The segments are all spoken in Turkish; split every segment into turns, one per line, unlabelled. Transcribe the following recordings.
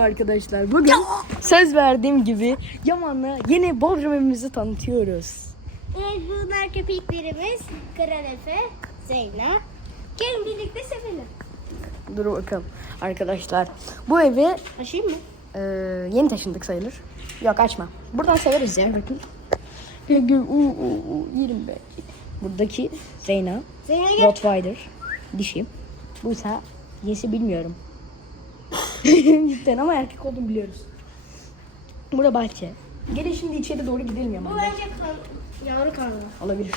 Arkadaşlar bugün söz verdiğim gibi Yaman'la yeni Bodrum evimizi tanıtıyoruz.
Evet bunlar köpeklerimiz. Kral Efe, Zeyna. Gelin birlikte sevelim.
Dur bakalım arkadaşlar. Bu evi
Açayım mı?
e, yeni taşındık sayılır. Yok açma. Buradan severiz ya bakın. Gül gül u u u yerim ben. Buradaki Zeyna.
Zeyna gel.
Rottweiler. Dişi. Bu ise yesi bilmiyorum. Cidden ama erkek olduğunu biliyoruz. Burada bahçe. Gelin şimdi içeri doğru gidelim Yaman.
Bu bence kan, yavru kanlı.
Olabilir.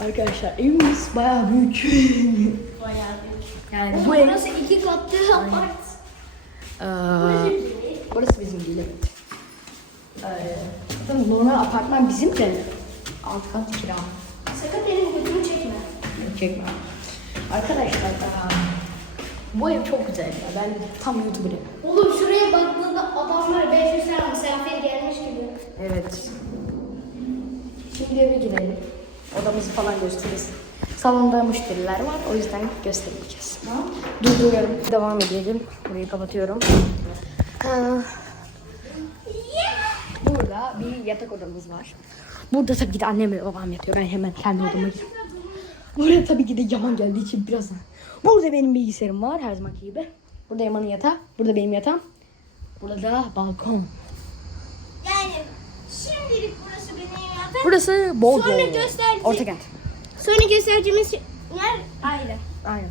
Arkadaşlar evimiz bayağı büyük.
Bayağı büyük.
yani bu ev...
Burası iki katlı apart.
Aa, burası bizim değil evet. Ee, zaten normal apartman bizim de alt kat kira.
Sakın benim götümü çekme.
Çekme. Arkadaşlar aa, bu ev çok güzel ya. Ben tam YouTuber'ım.
Oğlum şuraya baktığında adamlar 500 tane misafir gelmiş gibi.
Evet. Şimdi eve gidelim. Odamızı falan gösteririz. Salonda müşteriler var. O yüzden göstermeyeceğiz. Durduruyorum. Devam edelim. Burayı kapatıyorum. Ha, Burada bir yatak odamız var. Burada tabii ki de annem ve babam yatıyor. Ben hemen kendi odama gidiyorum. Buraya tabii ki de Yaman geldiği için biraz... Burada benim bilgisayarım var her zamanki gibi. Burada Yaman'ın yatağı. Burada benim yatağım. Burada da balkon.
Yani şimdilik burası benim yatağım.
Burası Bodrum.
Sonra gösterdi-
Ortakent.
Sonra göstereceğimiz yer ayrı.
Aynen.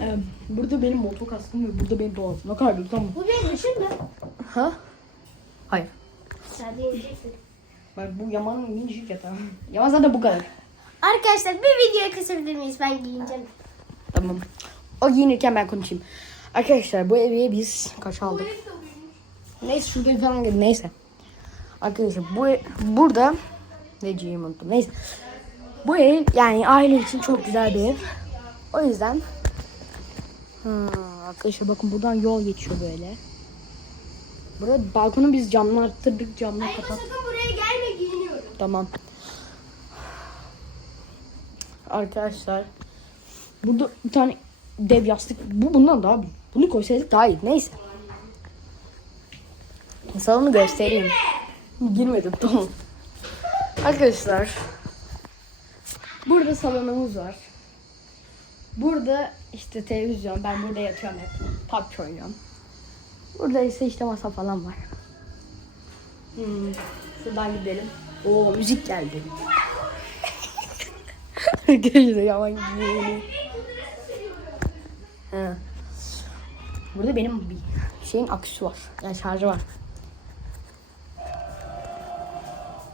Ee, burada benim motor kaskım ve burada benim dolabım. Ne kadar tamam mı?
Bu benim işim mi?
Ha? Hayır.
Sen de yiyeceksin.
Bak bu Yaman'ın minicik yatağı. Yaman zaten bu kadar.
Arkadaşlar bir video kesebilir miyiz? Ben giyineceğim.
Tamam. O giyinirken ben konuşayım. Arkadaşlar bu evi biz kaç aldık? Neyse şurada falan geldi. Neyse. Arkadaşlar bu ev- burada ne diyeyim unuttum. Neyse. Bu ev yani aile için çok güzel bir ev. O yüzden hmm, arkadaşlar bakın buradan yol geçiyor böyle. Burada balkonu biz camlar attırdık camlar kapat.
sakın buraya gelme giyiniyorum.
Tamam. Arkadaşlar burada bir tane dev yastık bu bundan daha büyük. Bunu koysaydık daha iyi. Neyse. Salonu göstereyim. Girmedim tamam. Arkadaşlar burada salonumuz var. Burada işte televizyon. Ben burada yatıyorum hep. PUBG oynuyorum. Burada ise işte masa falan var. Hmm, şuradan gidelim. Oo müzik geldi. Arkadaşlar yaman gidiyor. Ha. Burada benim bir şeyin aküsü var. Yani şarjı var.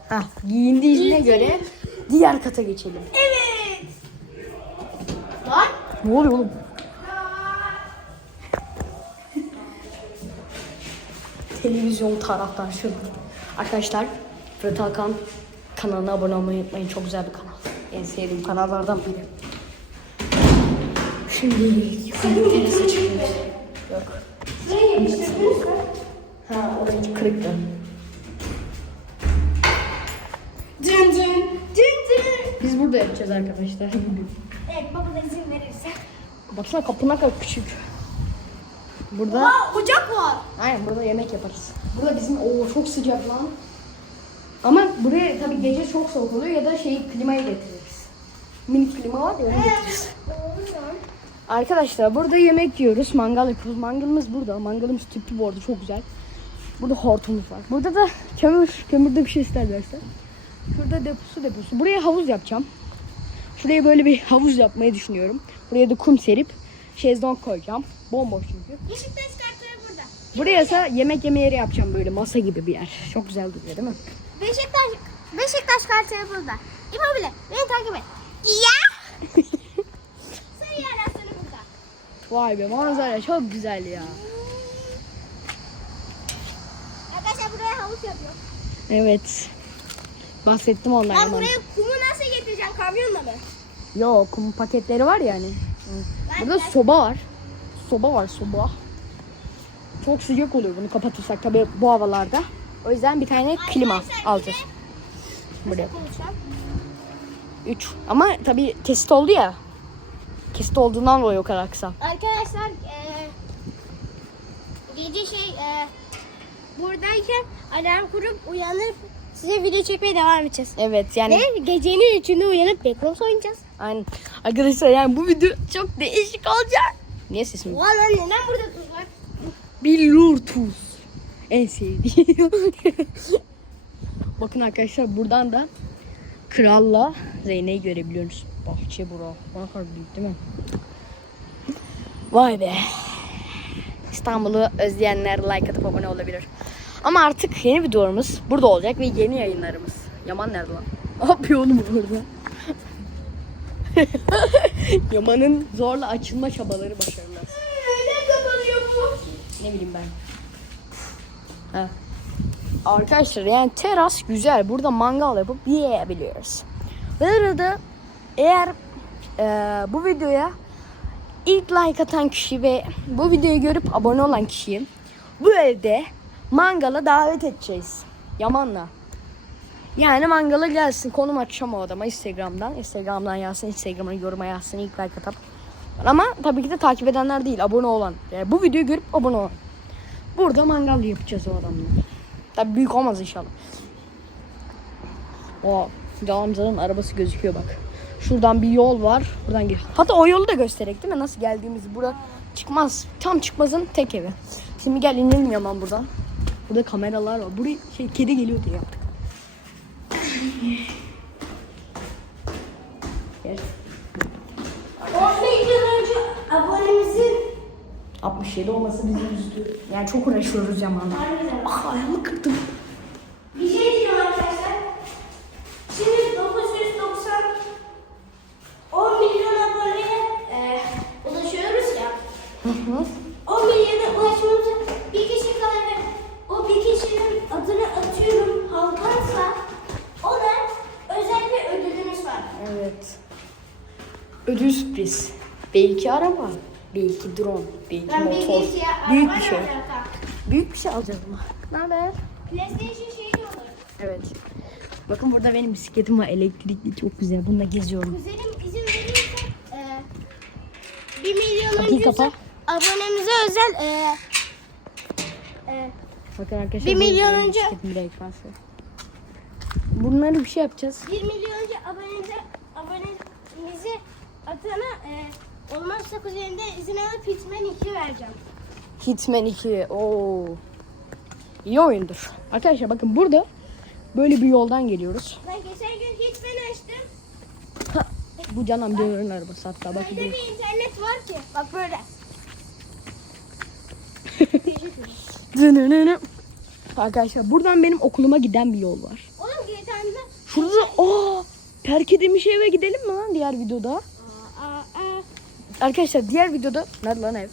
Ha, giyindiğine göre diğer kata geçelim.
Evet. Lan.
Ne oluyor oğlum? Televizyon taraftan şurada. Arkadaşlar Fırat Hakan kanalına abone olmayı unutmayın. Çok güzel bir kanal. En sevdiğim kanallardan biri. Şimdi yukarı seçelim. Yok. Ha orası kırıktı.
Dün dün. Dün dün.
Biz burada yapacağız arkadaşlar.
Evet baba da izin verirse.
Baksana kapı ne kadar küçük. Burada
Aa ocak var.
Aynen burada yemek yaparız. Burada bizim o çok sıcak lan. Ama buraya tabii gece çok soğuk oluyor ya da şeyi klimayı getiririz. Minik klima var ya onu. Arkadaşlar burada yemek yiyoruz. Mangal yapıyoruz. Mangalımız burada. Mangalımız tüplü bu arada çok güzel. Burada hortumumuz var. Burada da kömür. Kömürde bir şey isterlerse. Şurada deposu deposu. Buraya havuz yapacağım. Şuraya böyle bir havuz yapmayı düşünüyorum. Buraya da kum serip şezlong koyacağım. Bomboş çünkü.
Beşiktaş kartları burada.
Buraya yemek yeme yeri yapacağım böyle masa gibi bir yer. Çok güzel duruyor değil mi?
Beşiktaş Beşiktaş kartları burada. İmobile beni takip et. Ya.
Vay be manzara çok güzel ya.
Arkadaşlar buraya havuz yapıyor.
Evet. Bahsettim
Ben
onlardan.
buraya kumu nasıl getireceğim kamyonla mı?
Yok kum paketleri var yani.
Ben
Burada soba var. Soba var soba. Çok sıcak oluyor bunu kapatırsak tabii bu havalarda. O yüzden bir tane klima alacağız. Buraya.
konuşacağım.
3. Ama tabii kesit oldu ya. Kesit olduğundan dolayı o kadar kısa.
Arkadaşlar eee gece şey e, buradayken alarm kurup uyanıp size video çekmeye devam edeceğiz.
Evet yani
Ve gecenin üçünde uyanıp Backrooms oynayacağız.
aynen. Arkadaşlar yani bu video çok değişik olacak. Niye sesim?
Valla neden burada tuz var?
Billur tuz. En sevdiğim. Bakın arkadaşlar buradan da Kral'la Zeyne'yi görebiliyoruz. Bahçe bura. Ne kadar büyük değil mi? Vay be. İstanbul'u özleyenler like atıp abone olabilir. Ama artık yeni videolarımız burada olacak ve yeni yayınlarımız. Yaman nerede lan? Ne yapıyor oğlum burada? Yaman'ın zorla açılma çabaları başarılı.
Neden kapanıyor bu?
Ne bileyim ben. Ha. Arkadaşlar yani teras güzel. Burada mangal yapıp yiyebiliyoruz. Bu arada eğer e, bu videoya ilk like atan kişi ve bu videoyu görüp abone olan kişiyi bu evde mangala davet edeceğiz. Yaman'la. Yani mangala gelsin. Konum açacağım o adama Instagram'dan. Instagram'dan yazsın. Instagram'ına yoruma yazsın. ilk like atıp. Ama tabii ki de takip edenler değil. Abone olan. Yani bu videoyu görüp abone olan. Burada mangal yapacağız o adamla. Tabii büyük olmaz inşallah. O Camza'nın arabası gözüküyor bak. Şuradan bir yol var. Buradan gir. Hatta o yolu da göstererek değil mi? Nasıl geldiğimizi. Bura çıkmaz. Tam çıkmazın tek evi. Şimdi gel inelim Yaman buradan. Burada kameralar var. Buraya şey kedi geliyor diye yaptık. 67 olması bizi üzdü. Yani çok uğraşıyoruz Yaman'la. Ah ayağımı kırdım.
bir şey diyeceğim arkadaşlar. Şimdi 990 10 milyon aboneye e, ulaşıyoruz ya.
Hı hı.
10 milyona ulaşmamıza bir kişi ve o bir kişinin adını atıyorum Hakan'sa ona özel bir ödülümüz var.
Evet. Ödül sürpriz. Belki araba, belki drone, belki
Ben bir
motor.
kişiye
Büyük
araba
bir şey.
alacağım.
Büyük bir şey alacağız ama. Ne haber?
PlayStation şeyi olur.
Evet. Bakın burada benim bisikletim var elektrikli çok güzel. Bununla geziyorum.
Kuzenim izin verirse e, 1 milyon
Kapıyı kapa.
abonemize özel e, e,
Bakın arkadaşlar.
Bir
bu
milyon
benim
önce-
bisikletim bir ekransı. Bunları bir şey yapacağız.
1 milyon önce abonemize abonemizi atana e, olmazsa kuzenimden izin alıp Hitman 2 vereceğim.
Hitman 2. Oo. İyi oyundur. Arkadaşlar bakın burada böyle bir yoldan geliyoruz.
Ben geçen gün Hitman açtım.
Bu Can amcaların arabası hatta.
Öyle bir internet var ki. Bak böyle.
Arkadaşlar buradan benim okuluma giden bir yol var.
Oğlum GTA'mda
Şurada aa terk edilmiş eve gidelim mi lan diğer videoda? Arkadaşlar diğer videoda nerede lan ev?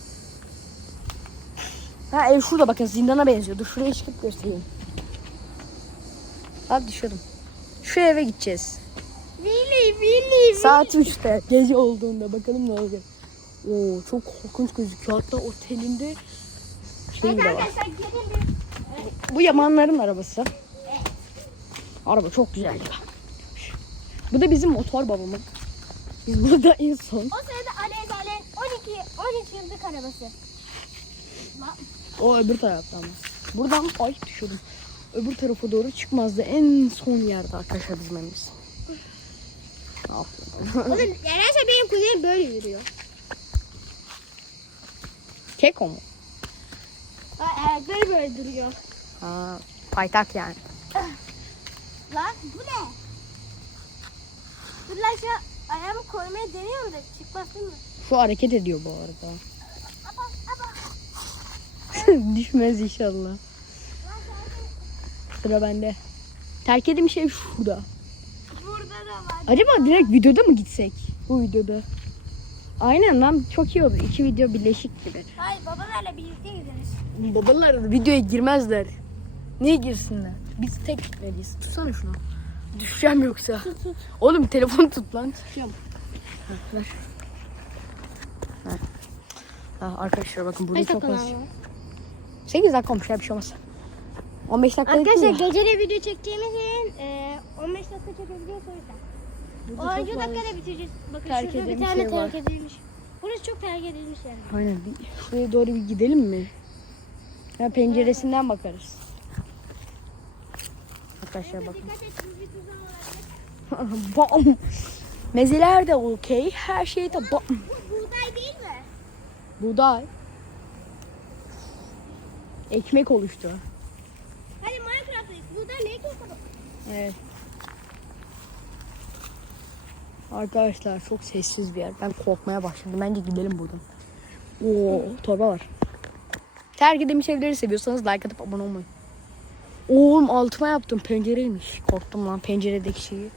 Ha ev şurada bakın zindana benziyor. Dur şuraya çıkıp göstereyim. Hadi düşürdüm. Şu eve gideceğiz.
Willy, Willy,
Saat 3'te gece olduğunda bakalım ne olacak. Oo çok korkunç gözüküyor. Hatta otelinde şey bile var. Bu Yamanların arabası. Araba çok güzel ya. Bu da bizim motor babamın. Biz burada en son.
O sırada Alev Alev 12 13 yıllık arabası.
O öbür tarafta ama. Buradan ay düşürdüm. Öbür tarafa doğru çıkmazdı. En son yerde arkadaşlar bizim evimiz. Ne yapıyorum?
Oğlum nedense benim kuzenim böyle yürüyor.
Keko mu?
Ayakları böyle duruyor.
Ha, paytak yani.
Lan bu ne? Dur lan şu ayağımı koymaya deniyorum da değil mi?
Şu hareket ediyor bu arada. Düşmez inşallah. Sıra bende. Terk edilmiş ev şurada.
burada da var.
Acaba direkt videoda mı gitsek? Bu videoda. Aynen lan çok iyi olur. İki video birleşik gibi.
Hayır babalarla birlikte gideriz.
Babalar videoya girmezler. Niye girsinler? Biz tek gitmeliyiz. Tutsana şunu. Düşeceğim yoksa.
Tut tut.
Oğlum telefonu tut lan. Tutacağım. Ver. Ha. Arkadaşlar bakın burada çok az.
var?
8 dakika olmuş ya bir şey olmaz. 15 dakika
Arkadaşlar
mi?
gecede video çektiğimiz için e, 15 dakika çekebiliyoruz o yüzden.
Burada
10.
çok fazla-
dakikada bitireceğiz. Bakın
terk
şurada bir
edilmiş
tane
var.
terk edilmiş. Burası çok terk edilmiş yani.
Aynen. Bir, şuraya doğru bir gidelim mi? Ya penceresinden bakarız. Arkadaşlar bakın.
Dikkat et bir tuzağa vardık.
Bam. Mezeler de okey. Her şey de.
Bu buğday değil mi?
Buğday. Ekmek oluştu.
Hadi Minecraft'tayız. Buğday ne yapalım?
Evet. Arkadaşlar çok sessiz bir yer. Ben korkmaya başladım. Bence gidelim buradan. Oo, torba var. Terk edilmiş evleri seviyorsanız like atıp abone olmayı. Oğlum altıma yaptım. Pencereymiş. Korktum lan penceredeki şeyi.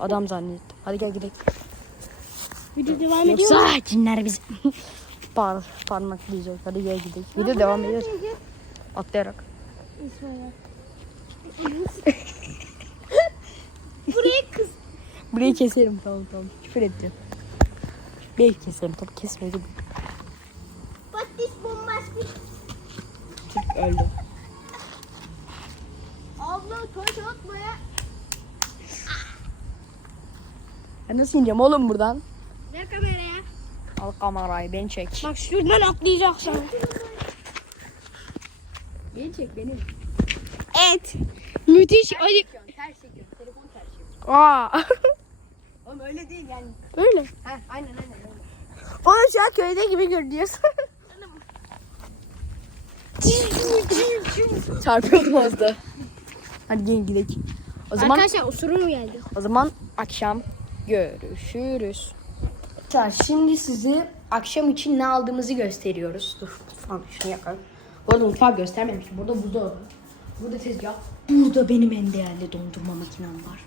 Adam zannettim. Hadi gel gidelim.
Video devam
Yoksa cinler bizi... Par parmak diyecek. Hadi gel gidelim. Video devam ediyor. Atlayarak.
Buraya kız.
Burayı keserim tamam tamam. Küfür edeceğim. Belki keserim tabii kesmedim.
Patates bombastik.
Türk öldü.
Abla koş atmaya.
Ben nasıl ineceğim oğlum buradan?
Ver kameraya.
Al kamerayı beni çek.
Bak şuradan atlayacaksın.
Beni çek beni.
Evet. Müthiş. Hadi.
Ters çekiyorum. Telefon ters çekiyorum.
Aa.
Oğlum öyle değil yani.
Öyle.
Heh, aynen aynen öyle.
Bana şu an köyde gibi görünüyorsun.
Çarpıyordum az da. Hadi gelin gidelim. O zaman
Arkadaşlar osurum geldi.
o zaman akşam görüşürüz. Arkadaşlar şimdi sizi akşam için ne aldığımızı gösteriyoruz. Dur falan şunu yakalım. Bu arada mutfağı göstermemişim. Burada buzdolabı. Burada tezgah. Burada benim en değerli dondurma makinem var.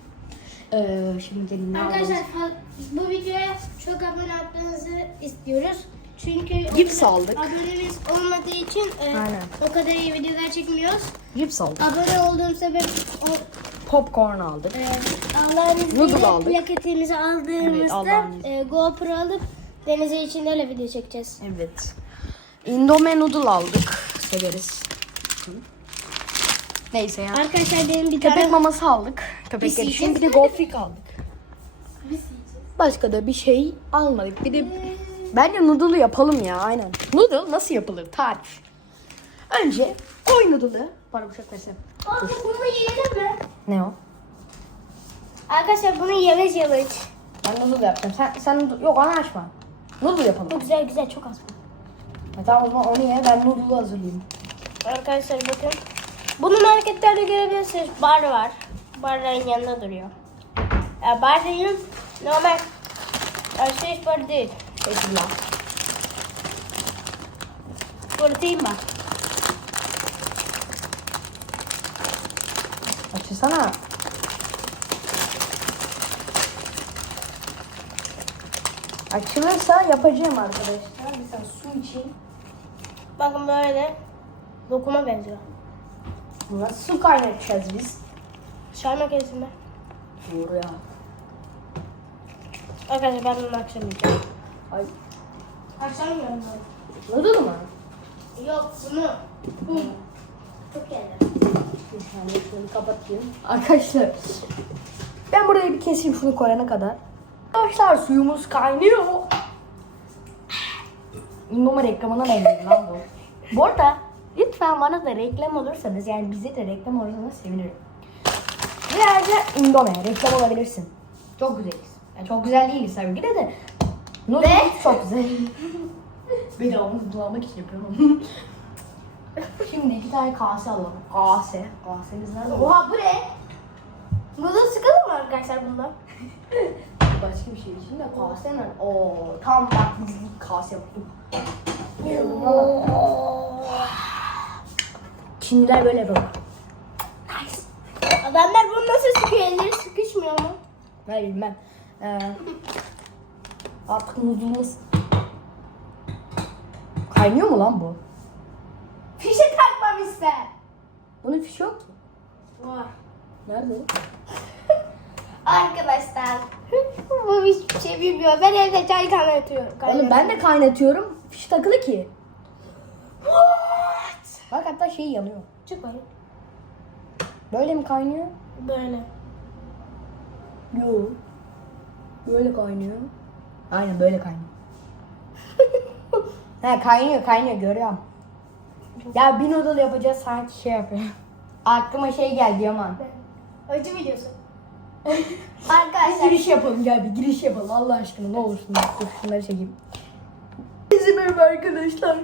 Ee, şimdi gelin ne
Arkadaşlar fa- bu videoya çok abone atmanızı istiyoruz. Çünkü
Cips aldık.
Abonemiz olmadığı için e,
Aynen.
o kadar iyi videolar çekmiyoruz.
Cips aldık.
Abone olduğum sebep o
Popcorn aldık.
e, Allah'ın
Noodle
izniyle
aldık.
plaketimizi
Evet,
aldığımızda
Allah'ın izniyle.
e, GoPro alıp denize içinde video çekeceğiz.
Evet. Indomie noodle aldık. Severiz. Neyse ya.
Arkadaşlar benim bir
Köpek
tane
maması aldık. Köpekler
Biz
için bir de
yiyeceğiz.
gofrik aldık. Başka da bir şey almadık. Bir de bence noodle'u yapalım ya aynen. Noodle nasıl yapılır? Tarif. Önce koy noodle'ı. Bana bıçak versene.
Aa, bunu yiyelim mi?
Ne o?
Arkadaşlar bunu yemez yavaş.
Ben noodle yapacağım. Sen, sen. Yok onu açma. Noodle yapalım.
Bu güzel güzel çok az.
E, tamam o zaman onu ye ben noodle'u hazırlayayım.
Arkadaşlar bakın. Bunu marketlerde görebilirsiniz. Bar var. Barların yanında duruyor. Ya bar değil, normal alışveriş barı değil.
Teşekkürler.
Protein bar.
Açsana. Açılırsa yapacağım arkadaşlar. Mesela su için
Bakın böyle dokuma benziyor.
buna su kaynatacağız biz.
Çay makinesinde.
Doğru ya.
Arkadaşlar ben bunu akşam yiyeceğim.
Ay.
Akşam yiyorum
Noodle mu?
ben. Yok bunu. Hı. Çok geldi.
Şunu kapatayım. Arkadaşlar ben burayı bir keseyim şunu koyana kadar. Arkadaşlar suyumuz kaynıyor. Innoma reklamına benziyor lan bu. Bu arada lütfen bana da reklam olursanız yani bize de reklam olursanız sevinirim. Birazcık Indome reklam olabilirsin. Çok güzeliz. Yani çok güzel değiliz tabii ki de de. Noodle çok güzel. Bedava noodle almak için yapıyorum. Şimdi iki tane kase alalım. Kase. Kasemiz nerede?
Oha bu ne? Noodle sıkalım mı arkadaşlar bundan?
Başka bir şey için de kase nerede? Oo, tam bak biz bir kase yaptık. Çinliler böyle yapıyor.
Adamlar bunu nasıl sıkıyor? Elleri sıkışmıyor mu?
Ben bilmem. Ee, artık noodle'ımız kaynıyor mu lan bu?
Takmamışlar.
Bunun fişi yok ki.
Var.
Nerede?
Arkadaşlar. bu hiçbir şey bilmiyor. Ben evde çay kaynatıyorum.
Oğlum ben de kaynatıyorum. Fiş takılı ki. Bak hatta şey yanıyor.
Çık bakayım.
Böyle mi kaynıyor?
Böyle.
Yok. Böyle kaynıyor. Aynen böyle kaynıyor. He kaynıyor kaynıyor görüyorum. Ya bir noodle yapacağız sanki şey yapıyor. Aklıma şey geldi Yaman.
Acı videosu.
Bir
Arkadaşlar
giriş yapalım gel bir giriş yapalım Allah aşkına ne olursun dur şunları çekeyim. Bizim merhaba arkadaşlar.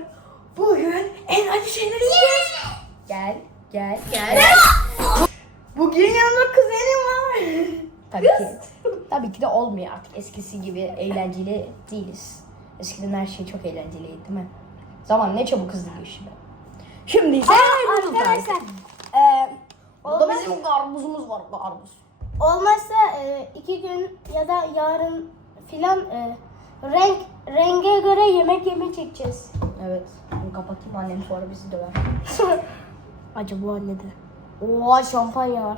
Bugün en acı şeyleri yiyeceğiz. Gel gel gel. Bugün yanımda kuzenim var. Tabii ki. Tabii ki de olmuyor artık eskisi gibi eğlenceli değiliz. Eskiden her şey çok eğlenceliydi değil mi? Zaman ne çabuk hızlı geçti. Şimdi ise noodle
arkadaşlar e,
Bu da
olmaz,
bizim karpuzumuz var karpuz.
olmazsa e, iki gün ya da yarın filan e, renk renge göre yemek yeme çekeceğiz.
Evet. Bunu kapatayım annem sonra bizi döver.
Acı bu anne de. Oo şampanya var.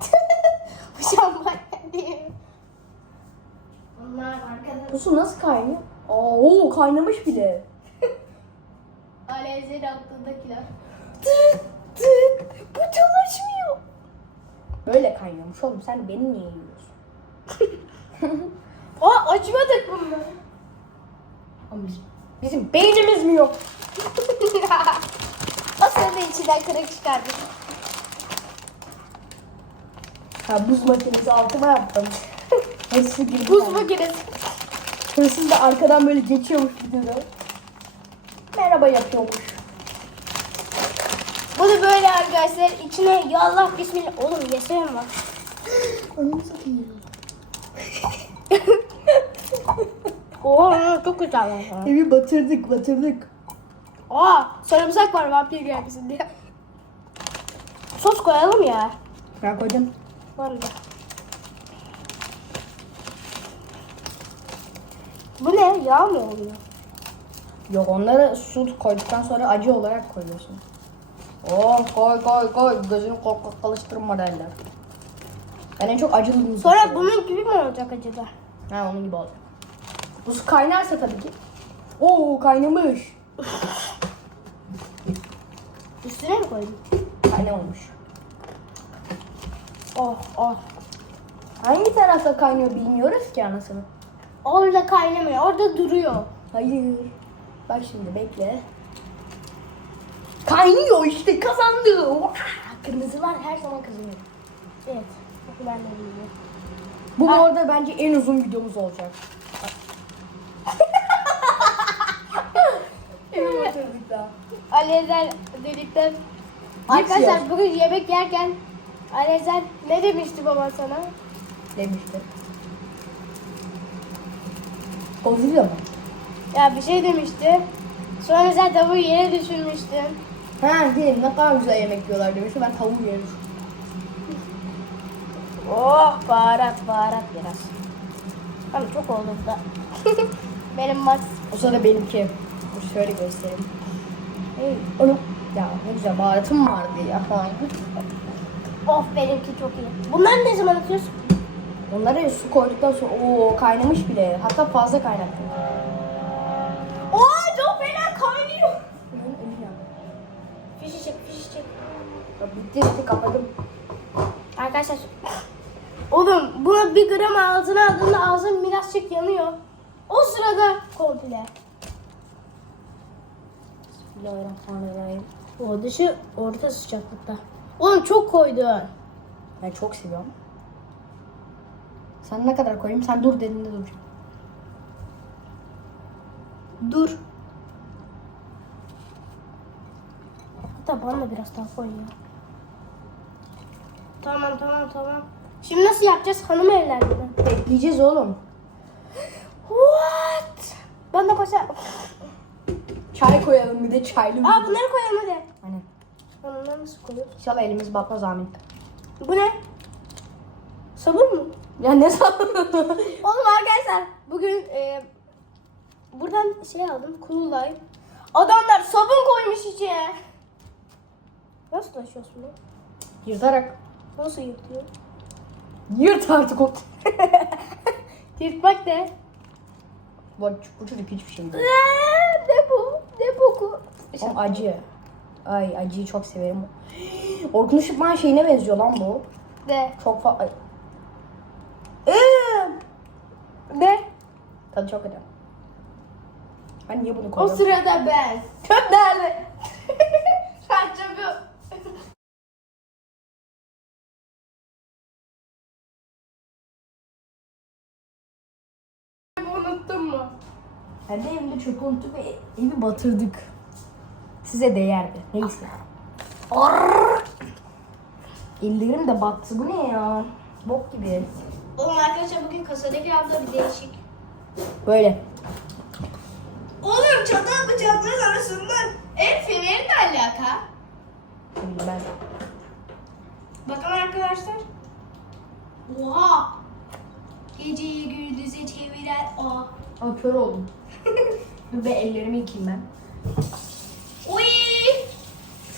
bu şampanya değil. Onlar arkadaşlar.
Bu su nasıl kaynıyor? Oo kaynamış bile.
Alevlerin aklındakiler.
Tık tık. Bu çalışmıyor. Böyle kaynıyormuş oğlum. Sen beni niye yiyorsun?
Aa açmadık bunları.
Ama bizim, bizim beynimiz mi yok?
o sırada içinden kırık çıkardık.
Ha buz makinesi altıma yaptım. Hepsi girdi.
Buz makinesi.
Hırsız da arkadan böyle geçiyormuş videoda. Merhaba yapıyormuş.
Bunu böyle arkadaşlar içine ya Allah bismillah. Oğlum yesene bak.
Satayım.
Oo çok güzel.
Evi batırdık batırdık.
Aa sarımsak var vampir gelmesin diye. Sos koyalım ya.
Ben koydum.
Var mı? Bu ne? Yağ mı oluyor?
Yok onları su koyduktan sonra acı olarak koyuyorsun. Oh koy koy koy gözünü korkak alıştırma derler. Ben en çok acılı muz
Sonra bunun gibi mi olacak acaba?
Ha onun gibi olacak. Bu su kaynarsa tabii ki. Oo kaynamış.
Üstüne mi koydun?
Kaynamamış.
Oh oh.
Hangi tarafta kaynıyor bilmiyoruz ki anasını.
Orada kaynamıyor. Orada duruyor.
Hayır. Bak şimdi bekle. Kaynıyor işte kazandı. Vah! Kırmızılar her zaman kazanıyor.
Evet. Ben de bilmiyorum.
Bu bu arada bence en uzun videomuz olacak. Evet
dedikten. Arkadaşlar bugün yemek yerken Alevler ne demişti baba sana?
Demişti. Bozuluyor mu?
Ya bir şey demişti. Sonra sen tavuğu yere düşürmüştün.
Ha değil ne kadar güzel yemek yiyorlar demişti. Ben tavuğu yerim.
Oh baharat baharat biraz. Tamam çok oldu da. Benim max.
O sırada benimki. Dur şöyle göstereyim. Hey, onu ya ne güzel baharatım vardı ya.
Oh benimki çok iyi. Bunları ne zaman atıyorsun?
Onları su koyduktan sonra o kaynamış bile. Hatta fazla kaynattım.
Oo çok fena kaynıyor.
Benim elim yandı.
Fişi çek fişi çek.
Ya bitti kapadım.
Arkadaşlar. Oğlum buna bir gram ağzına aldığında ağzın birazcık yanıyor. O sırada komple.
Bismillahirrahmanirrahim.
O dışı orta sıcaklıkta. Oğlum çok koydun.
Ben çok seviyorum. Sen ne kadar koyayım? Sen dur dediğinde duracağım.
Dur. Hatta bana biraz daha koy ya. Tamam tamam tamam. Şimdi nasıl yapacağız hanım evlendi.
Bekleyeceğiz oğlum.
What? Ben de koşar.
Çay koyalım bir de çaylı.
Aa bunları koyalım hadi.
Hani
Bunları nasıl koyuyoruz?
inşallah elimiz batmaz amin.
Bu ne? Sabun mu?
Ya ne sandın?
Oğlum arkadaşlar bugün e, buradan şey aldım Cool Life. Adamlar sabun koymuş içine. Nasıl taşıyorsun bunu?
Yırtarak.
Nasıl yırtıyor?
Yırt artık o.
Yırtmak ne?
Bu, bu çocuk hiçbir şey değil.
Ne bu? Ne boku?
Oğlum acı. Ay acıyı çok severim. Orkun Işıkman şeyine benziyor lan bu.
Ne?
Çok fa... Ay,
ne?
tadı çok kötü. Ben niye bunu
O
koydum?
sırada ben.
Çöp De evimde çöpü unuttuk ve evi batırdık. Size değerdi. Neyse. Arrrr! Ellerim de battı. Bu ne ya? Bok gibi.
Oğlum arkadaşlar bugün kasadaki abla bir değişik.
Böyle.
Oğlum çatal bıçakların arasından el feneri ne alaka?
Ben.
Bakın arkadaşlar. Oha. Geceyi gündüze çeviren o.
Aa, kör oldum. Dur be ellerimi yıkayayım ben.
Uy.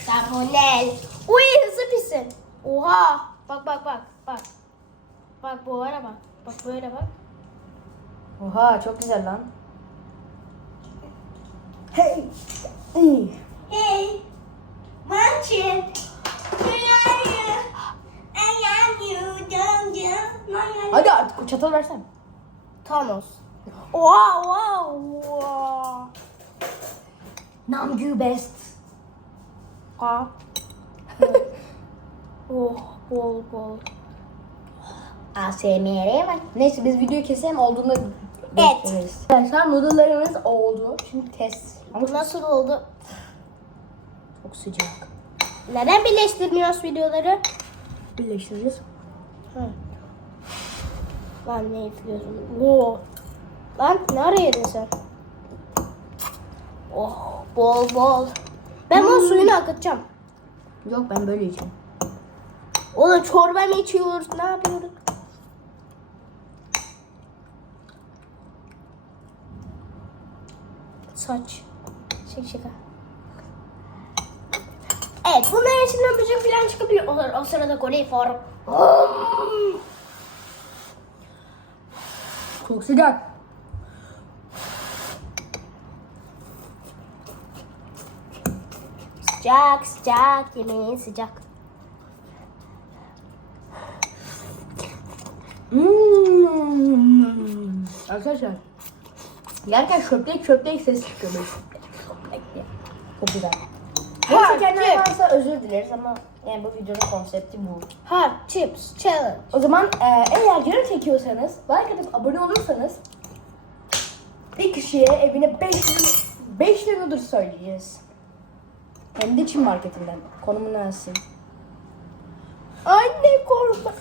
Sabunel. Uy hızlı pisin. Oha. Bak bak bak bak. Bak bu ara bak. Bak böyle bak.
Oha çok güzel lan. Hey.
Hey. Munchkin. Where are you? I am you. Don't you?
Hadi artık çatal versene.
Thanos. Oha oha oha.
Namju best.
Aa. oh bol bol.
ASMR'e bak. Neyse biz videoyu keselim olduğunda
Evet.
Arkadaşlar noodle'larımız oldu. Şimdi test.
Bu nasıl oldu?
çok sıcak.
Neden birleştirmiyoruz videoları?
Birleştireceğiz.
Lan ne yapıyorsun? Oo. Lan ne ara yedin sen? Oh bol bol. Ben bunun suyunu akıtacağım.
Yok ben böyle içiyorum.
Oğlum çorba mı içiyoruz? Ne yapıyoruz? Saç. Şaka şaka. Evet bunların içinden müzik falan çıkabiliyor. O, o sırada Kore for.
Çok sıcak.
Sıcak sıcak yemeğin sıcak.
Hmm. Arkadaşlar. Yerken çöplek çöplek ses çıkıyor böyle. Çöplek diye.
Ha,
çekenler
çek.
varsa özür dileriz ama yani bu videonun konsepti bu.
Hot chips challenge.
O zaman e, eğer yarım çekiyorsanız, like atıp abone olursanız bir kişiye evine 5 5 liradır söyleyeceğiz. Hem de Çin marketinden. Konumu nasıl? Anne korkma.